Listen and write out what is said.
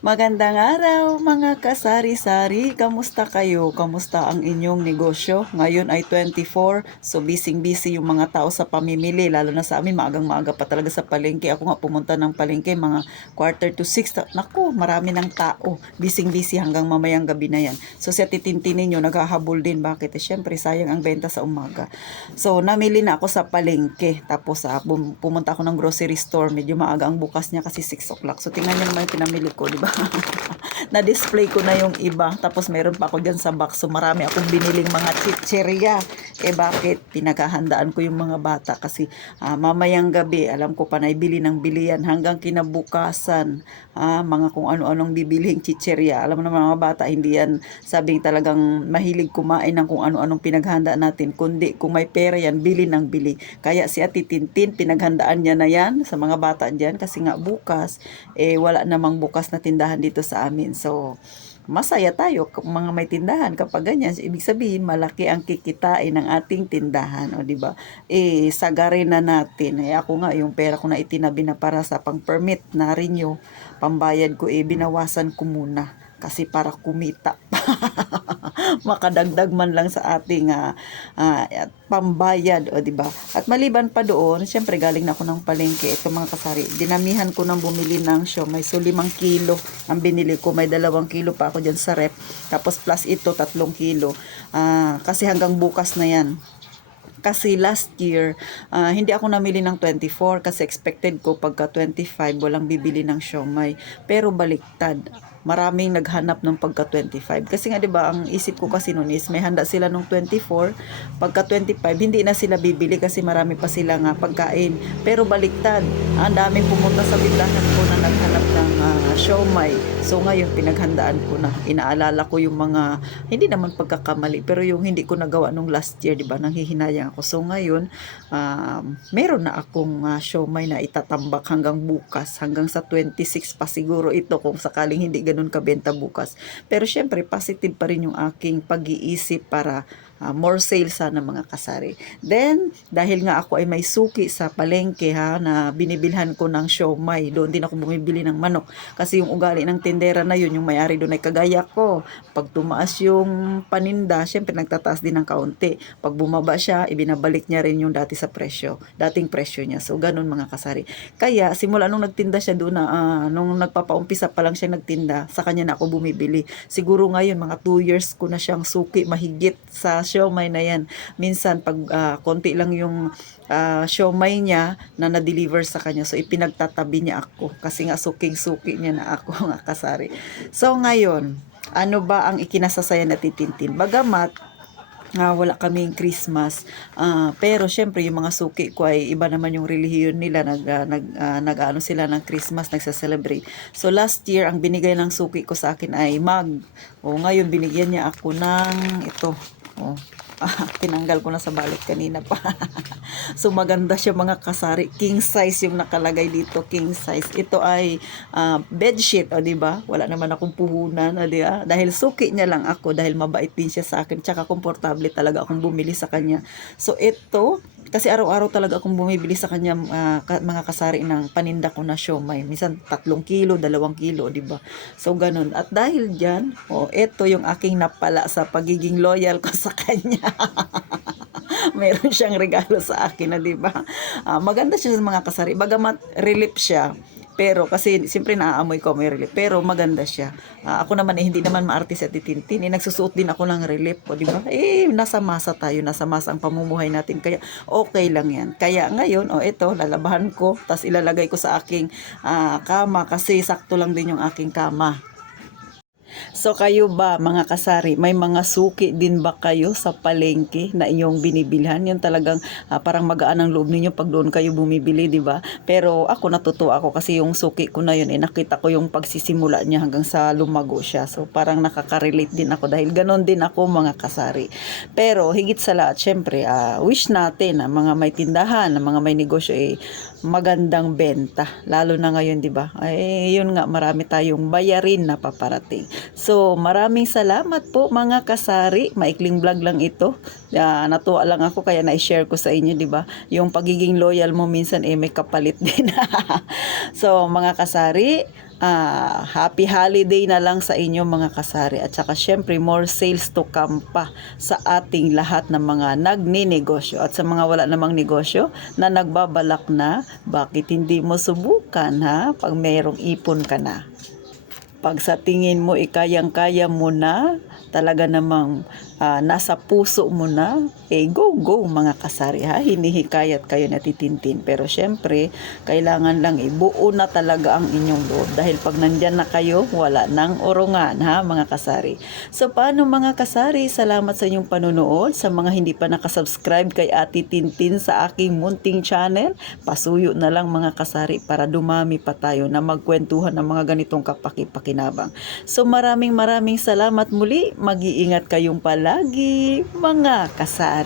Magandang araw mga kasari-sari. Kamusta kayo? Kamusta ang inyong negosyo? Ngayon ay 24, so busy-busy yung mga tao sa pamimili, lalo na sa amin maagang-maaga pa talaga sa palengke. Ako nga pumunta ng palengke mga quarter to 6. Naku, marami ng tao. Busy-busy hanggang mamayang gabi na yan. So si Titintin ninyo naghahabol din. Bakit? Syempre sayang ang benta sa umaga. So namili na ako sa palengke. Tapos pumunta ako ng grocery store. Medyo maaga ang bukas niya kasi 6 o'clock. So tingnan niyo naman yung pinamili ko, di ba? Na-display ko na yung iba. Tapos meron pa ako dyan sa box. So marami akong biniling mga chicherya. Bakit? Pinaghahandaan ko yung mga bata. Kasi mamayang gabi, alam ko pa na ibili ng bili yan. Hanggang kinabukasan, mga kung ano-anong bibilihing chicherya. Alam mo naman mga bata, hindi yan sabing talagang mahilig kumain ng kung ano-anong pinaghanda natin. Kundi kung may pera yan, bili ng bili. Kaya si Ate Tintin, pinaghandaan niya na yan sa mga bata dyan. Kasi nga bukas, wala namang bukas na tindahan dito sa amin. So, masaya tayo mga may tindahan kapag ganyan. Ibig sabihin, malaki ang kikitain ng ating tindahan. O, diba? Sagarin na natin. Ako nga, yung pera ko na itinabi na para sa pang-permit na renew, pambayad ko, binawasan ko muna. Kasi para kumita makadagdag man lang sa ating pambayad, o di ba? At maliban pa doon, syempre galing na ako ng palengke. Ito mga kasari, dinamihan ko ng bumili ng siomai. So 5 kilo ang binili ko, may 2 kilo pa ako dyan sa rep. Tapos plus ito 3 kilo. Kasi hanggang bukas na yan. Kasi last year, hindi ako namili ng 24 kasi expected ko pagka 25 walang bibili ng siomai. Pero baliktad, maraming naghanap ng pagka 25. Kasi nga 'di ba, ang isip ko kasi noon is may handa sila nung 24, pagka 25 hindi na sila bibili kasi marami pa sila nga pagkain. Pero baliktad, ang daming pumunta sa tindahan ko na naghanap ng siomai. So ngayon pinaghandaan ko na. Inaalala ko yung mga hindi naman pagkakamali pero yung hindi ko nagawa nung last year, 'di ba? Nanghihinayang ako. So ngayon, meron na akong siomai na itatambak hanggang bukas, hanggang sa 26 pa siguro ito kung sakaling hindi ganun kabenta bukas. Pero syempre, positive pa rin yung aking pag-iisip para more sales sana mga kasari. Then, dahil nga ako ay may suki sa palengke na binibilhan ko ng siomai, doon din ako bumibili ng manok. Kasi yung ugali ng tindera na yun, yung may-ari doon ay kagaya ko. Pag tumaas yung paninda, syempre nagtataas din ng kaunti. Pag bumaba siya, ibinabalik niya rin yung dating presyo niya. So, ganun mga kasari. Kaya, simula nung nagtinda siya doon nung nagpapaumpisa pa lang siya nagtinda, sa kanya na ako bumibili. Siguro ngayon, mga 2 years ko na siyang suki mahigit sa siomai na yan. Minsan, pag konti lang yung siomai niya na na-deliver sa kanya, so ipinagtatabi niya ako. Kasi nga, suking-suki niya na ako, mga kasari. So, ngayon, ano ba ang ikinasasaya na Titintin? Bagamat, wala kaming Christmas. Pero syempre yung mga suki ko ay iba naman yung relihiyon nila, nag-ano sila ng Christmas, nagsa-celebrate. So last year ang binigay ng suki ko sa akin ay mug. Ngayon binigyan niya ako ng ito. Tinanggal ko na sa balot kanina pa. So maganda siya mga kasari. King size yung nakalagay dito, king size. Ito ay bedsheet, di ba? Wala naman akong puhunan, di ba? Dahil suki niya lang ako, dahil mabait din siya sa akin, tsaka komportable talaga akong bumili sa kanya. So ito, kasi araw-araw talaga akong bumibili sa kanya, mga kasari, ng paninda ko na siomai. Minsan 3 kilo, 2 kilo, di ba? So ganun. At dahil diyan, ito yung aking napala sa pagiging loyal ko sa kanya. Meron siyang regalo sa akin, di ba? Maganda siya sa mga kasari. Bagamat relief siya, pero kasi siyempre naaamoy ko may relief, pero maganda siya. Ako naman hindi naman maarte sa Titintin. Nagsusuot din ako ng relief ko, di ba? Nasa masa tayo, nasa masa ang pamumuhay natin. Kaya okay lang yan. Kaya ngayon, ito, lalabahan ko, tas ilalagay ko sa aking kama kasi sakto lang din yung aking kama. So kayo ba mga kasari, may mga suki din ba kayo sa palengke na inyong binibilhan? Yung talagang parang magaan ang loob ninyo pag doon kayo bumibili, di ba? Pero ako natutuwa ako kasi yung suki ko na yun, nakita ko yung pagsisimula niya hanggang sa lumago siya. So parang nakaka-relate din ako dahil ganon din ako mga kasari. Pero higit sa lahat, syempre, wish natin na mga may tindahan, na mga may negosyo magandang benta. Lalo na ngayon, di ba? Yun nga, marami tayong bayarin na paparating. So, maraming salamat po mga kasari. Maikling vlog lang ito. Natuwa lang ako kaya na-share ko sa inyo, di ba? Yung pagiging loyal mo minsan may kapalit din. So, mga kasari, happy holiday na lang sa inyo mga kasari. At saka syempre more sales to come pa sa ating lahat ng mga nagninegosyo. At sa mga wala namang negosyo na nagbabalak na, bakit hindi mo subukan ha? Pag mayroong ipon ka na. Pag sa tingin mo ikayang-kaya mo na, talaga namang nasa puso mo na, go mga kasari ha. Hinihikayat kayo na titintin. Pero syempre, kailangan lang ibuo na talaga ang inyong loob. Dahil pag nandyan na kayo, wala nang urungan ha mga kasari. So paano mga kasari? Salamat sa inyong panunood. Sa mga hindi pa nakasubscribe kay Ate Tintin sa aking munting channel, pasuyo na lang mga kasari para dumami pa tayo na magkwentuhan ng mga ganitong kapaki-pakinabang. So maraming salamat muli. Mag-iingat kayong palagi mga kasari.